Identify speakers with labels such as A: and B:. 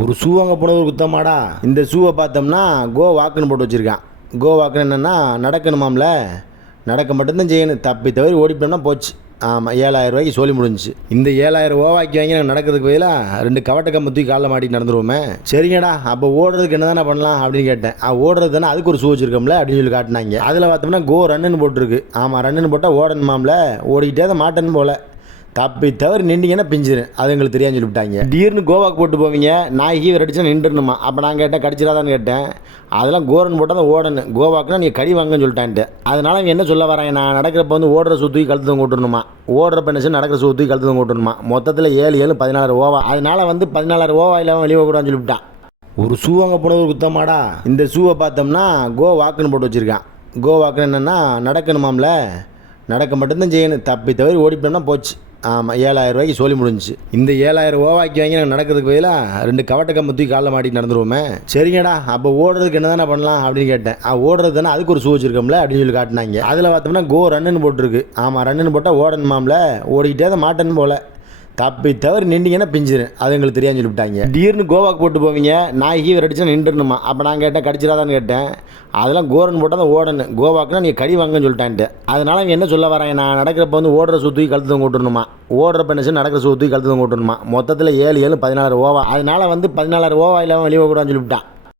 A: ஒரு ஷூ வாங்க போனது ஒரு குத்தமாடா. இந்த ஷூவை பார்த்தோம்னா கோ வாக்குன்னு போட்டு வச்சுருக்கான். கோ வாக்குன்னு என்னென்னா நடக்கணுமாம்ல? நடக்க மட்டும்தான் செய்யணும். தப்பி தவறி ஓடிட்டோம்னா போச்சு. ஆமாம் ஏழாயிரம் ரூபாய்க்கு சொல்லி முடிஞ்சிச்சு. இந்த ஏழாயிரம் ரூபாய்க்கு வாங்கி நாங்கள் நடக்கிறதுக்கு பதிலாக ரெண்டு கவட்டை கம்பு தூக்கி காலில் மாட்டி நடந்துருவோமே. சரிங்கடா அப்போ ஓடுறதுக்கு என்ன தானே பண்ணலாம் அப்படின்னு கேட்டேன். ஆ ஓடுறது தானே அதுக்கு ஒரு ஷூ வச்சிருக்கோம்ல அப்படின்னு சொல்லி காட்டினாங்க. அதில் பார்த்தோம்னா கோ ரன்னுன்னு போட்டிருக்கு. ஆமாம் ரன்னுன்னு போட்டால் ஓடணுமாம்ல? ஓடிக்கிட்டே தான் மாட்டேன்னு போல. தப்பி தவறி நின்றீங்கன்னா பிஞ்சிரு. அது எங்களுக்கு தெரியாமல் சொல்லிவிட்டாங்க. திடீர்னு கோவாக்கு போட்டு போவீங்க நான் ஹீவர் அடிச்சா நின்றுணுமா அப்போ நான் கேட்டேன் கடிச்சிடாதான்னு கேட்டேன். அதெல்லாம் கோரன் போட்டால் தான் ஓடணும். கோவாக்குனா நீங்கள் கடி வாங்கன்னு சொல்லிட்டான்ட்டு. அதனால அவங்க என்ன சொல்ல வராங்க நான் நடக்கிறப்ப வந்து ஓடுற சுற்றி கழுத்து கூட்டணுமா ஓடுறப்ப என்ன நடக்கிற சுற்றி கழுத்து கூட்டணுமா மொத்தத்தில் ஏழு ஏழு பதினாலு ஓவா. அதனால வந்து பதினாலாயிரம் ஓவா இல்லாமல் வெளியே கூடாதுன்னு சொல்லிவிட்டான். ஒரு ஷூ வாங்க போனது ஒரு குத்தமாடா. இந்த ஷூவை பார்த்தோம்னா கோ வாக்குன்னு போட்டு வச்சுருக்கான். கோ வாக்குன்னு என்னென்னா நடக்கணுமாம்ல? நடக்க மட்டும்தான் செய்யணும். தப்பி தவறி ஓடிப்போம்னா போச்சு. ஆமாம் ஏழாயிரம் ரூபாய்க்கு சொல்லி முடிஞ்சிச்சு. இந்த ஏழாயிரம் ரூபாய்க்கு வாங்கி நாங்கள் நடக்கிறதுக்கு பதிலாக ரெண்டு கவட்டை கம்பு தூக்கி காலைல மாட்டிட்டு நடந்துருவோமே. சரிங்கடா அப்போ ஓடுறதுக்கு என்ன தானே பண்ணலாம் அப்படின்னு கேட்டேன். ஆ ஓடுறது தானே அதுக்கு ஒரு ஷூ வச்சிருக்கோம்ல அப்படின்னு சொல்லி காட்டினாங்க. அதில் பார்த்தோம்னா கோ ரன்னுன்னு போட்டிருக்கு. ஆமாம் ரன்னுன்னு போட்டால் ஓடணுமாம்ல. ஓடிக்கிட்டே தான் மாட்டேன்னு போல. தப்பி தவறு நின்றீங்கன்னா பிஞ்சிரு அது எங்களுக்கு தெரியாதுன்னு சொல்லிவிட்டாங்க. திடீர்னு கோவாக்கு போட்டு போவீங்க நான் ஹீவர் அடிச்சா நின்றுணுமா அப்போ நான் கேட்டேன் கடிச்சிடாதான்னு கேட்டேன். அதெல்லாம் கோரன் போட்டால் தான் ஓடணும். கோவாக்குனா நீங்கள் கடி வாங்கன்னு சொல்லிட்டான்ட்டு. அதனால் அவங்க என்ன சொல்ல வராங்க நான் நடக்கிறப்ப வந்து ஓடுற சுற்றி கழுத்து கூட்டணுமா ஓடுறப்ப என்ன நடக்கிற சுற்றி கழுத்து கூட்டணுமா மொத்தத்தில் ஏழு ஏழு பதினாலாயிரம் ஓவா. அதனால் வந்து பதினாலாயிரம் ஓவா இல்லாமல் வெளியே கூடாதுன்னு சொல்லிவிட்டான்.